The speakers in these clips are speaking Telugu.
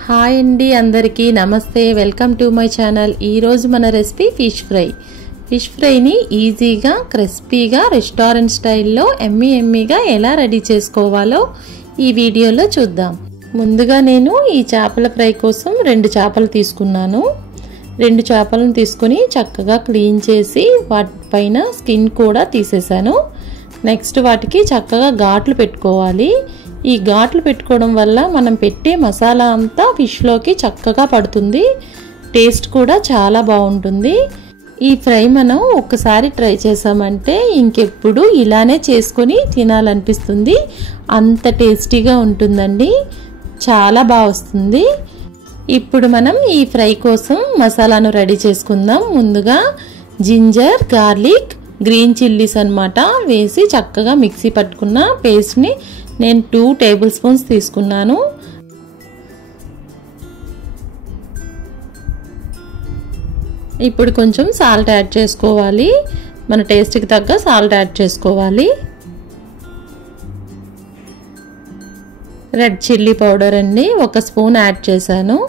హాయ్ అండి, అందరికీ నమస్తే. Welcome to my channel. ఈరోజు మన రెసిపీ ఫిష్ ఫ్రై. ఫిష్ ఫ్రైని ఈజీగా క్రిస్పీగా రెస్టారెంట్ స్టైల్లో ఎమ్మీగా ఎలా రెడీ చేసుకోవాలో ఈ వీడియోలో చూద్దాం. ముందుగా నేను ఈ చేపల ఫ్రై కోసం 2 చేపలు తీసుకున్నాను. 2 చేపలను తీసుకొని చక్కగా క్లీన్ చేసి వాటిపైన స్కిన్ కూడా తీసేసాను. నెక్స్ట్ వాటికి చక్కగా ఘాట్లు పెట్టుకోవాలి. ఈ ఘాట్లు పెట్టుకోవడం వల్ల మనం పెట్టే మసాలా అంతా ఫిష్లోకి చక్కగా పడుతుంది. టేస్ట్ కూడా చాలా బాగుంటుంది. ఈ ఫ్రై మనం ఒక్కసారి ట్రై చేసామంటే ఇంకెప్పుడు ఇలానే చేసుకొని తినాలనిపిస్తుంది. అంత టేస్టీగా ఉంటుందండి, చాలా బాగా వస్తుంది. ఇప్పుడు మనం ఈ ఫ్రై కోసం మసాలాను రెడీ చేసుకుందాం. ముందుగా జింజర్, గార్లిక్, గ్రీన్ చిల్లీస్ అన్నమాట వేసి చక్కగా మిక్సీ పట్టుకున్న పేస్ట్ని నేను 2 టేబుల్ స్పూన్స్ తీసుకున్నాను. ఇప్పుడు కొంచెం సాల్ట్ యాడ్ చేసుకోవాలి. మన టేస్ట్కి తగ్గ సాల్ట్ యాడ్ చేసుకోవాలి. రెడ్ చిల్లీ పౌడర్ అండి 1 స్పూన్ యాడ్ చేశాను.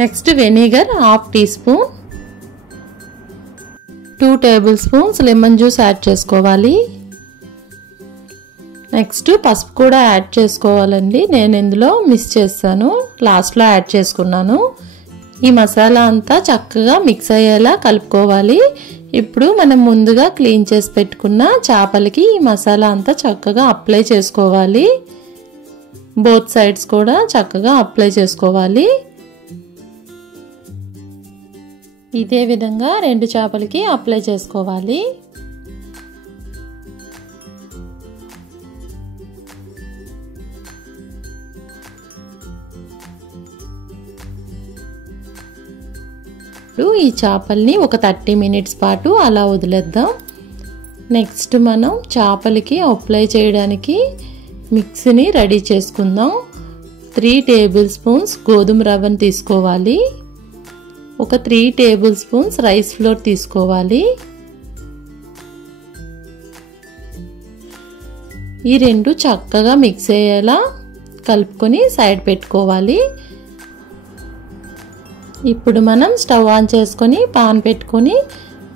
Next vinegar 1/2 teaspoon, 2 tablespoons lemon juice add చేసుకోవాలి. నెక్స్ట్ పసుపు కూడా యాడ్ చేసుకోవాలండి. నేను ఇందులో మిస్ చేస్తాను, లాస్ట్లో యాడ్ చేసుకున్నాను. ఈ మసాలా అంతా చక్కగా మిక్స్ అయ్యేలా కలుపుకోవాలి. ఇప్పుడు మనం ముందుగా క్లీన్ చేసి పెట్టుకున్న చేపలకి ఈ మసాలా అంతా చక్కగా అప్లై చేసుకోవాలి. బోత్ సైడ్స్ కూడా చక్కగా అప్లై చేసుకోవాలి. ఇదే విధంగా 2 చేపలకి అప్లై చేసుకోవాలి. ఈ చేపల్ని ఒక 30 మినిట్స్ పాటు అలా వదిలేద్దాం. నెక్స్ట్ మనం చేపలకి అప్లై చేయడానికి మిక్సీని రెడీ చేసుకుందాం. 3 టేబుల్ స్పూన్స్ గోధుమ రవ్వను తీసుకోవాలి. ఒక 3 టేబుల్ స్పూన్స్ రైస్ ఫ్లోర్ తీసుకోవాలి. ఈ 2 చక్కగా మిక్స్ అయ్యేలా కలుపుకొని సైడ్ పెట్టుకోవాలి. ఇప్పుడు మనం స్టవ్ ఆన్ చేసుకొని పాన్ పెట్టుకొని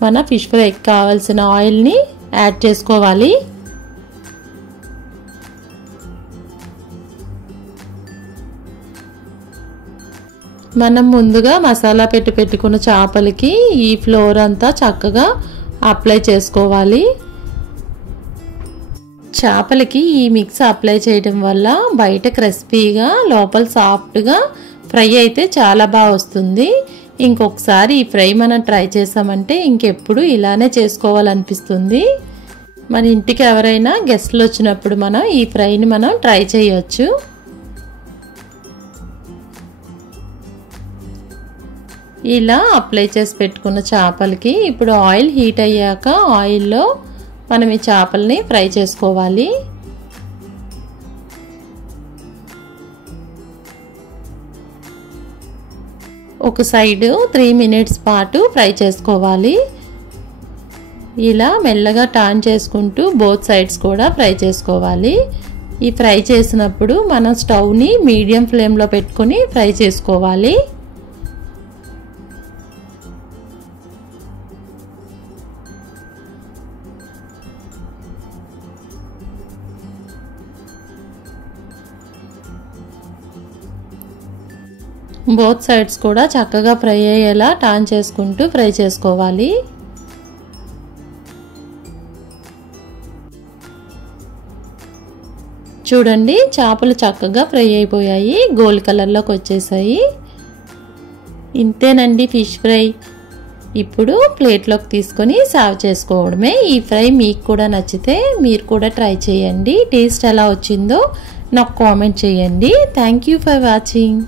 మన ఫిష్ ఫ్రైకి కావాల్సిన ఆయిల్ని యాడ్ చేసుకోవాలి. మనం ముందుగా మసాలా పెట్టుకున్న చేపలకి ఈ ఫ్లోర్ అంతా చక్కగా అప్లై చేసుకోవాలి. చేపలకి ఈ మిక్స్ అప్లై చేయడం వల్ల బయట క్రిస్పీగా లోపల సాఫ్ట్గా ఫ్రై అయితే చాలా బాగా వస్తుంది. ఇంకొకసారి ఈ ఫ్రై మనం ట్రై చేసామంటే ఇంకెప్పుడు ఇలానే చేసుకోవాలనిపిస్తుంది. మన ఇంటికి ఎవరైనా గెస్ట్లు వచ్చినప్పుడు మనం ఈ ఫ్రైని మనం ట్రై చేయొచ్చు. ఇలా అప్లై చేసి పెట్టుకున్న చేపలకి ఇప్పుడు ఆయిల్ హీట్ అయ్యాక ఆయిల్లో మనం ఈ చేపల్ని ఫ్రై చేసుకోవాలి. ఒక సైడ్ 3 మినిట్స్ పాటు ఫ్రై చేసుకోవాలి. ఇలా మెల్లగా టర్న్ చేసుకుంటూ బోత్ సైడ్స్ కూడా ఫ్రై చేసుకోవాలి. ఈ ఫ్రై చేసినప్పుడు మనం స్టవ్ని మీడియం ఫ్లేమ్లో పెట్టుకొని ఫ్రై చేసుకోవాలి. బోత్ సైడ్స్ కూడా చక్కగా ఫ్రై అయ్యేలా టర్న్ చేసుకుంటూ ఫ్రై చేసుకోవాలి. చూడండి, చేపలు చక్కగా ఫ్రై అయిపోయాయి, గోల్డ్ కలర్లోకి వచ్చేసాయి. ఇంతేనండి ఫిష్ ఫ్రై. ఇప్పుడు ప్లేట్లోకి తీసుకొని సర్వ్ చేసుకోవడమే. ఈ ఫ్రై మీకు కూడా నచ్చితే మీరు కూడా ట్రై చేయండి. టేస్ట్ ఎలా వచ్చిందో నాకు కామెంట్ చేయండి. Thank you for watching.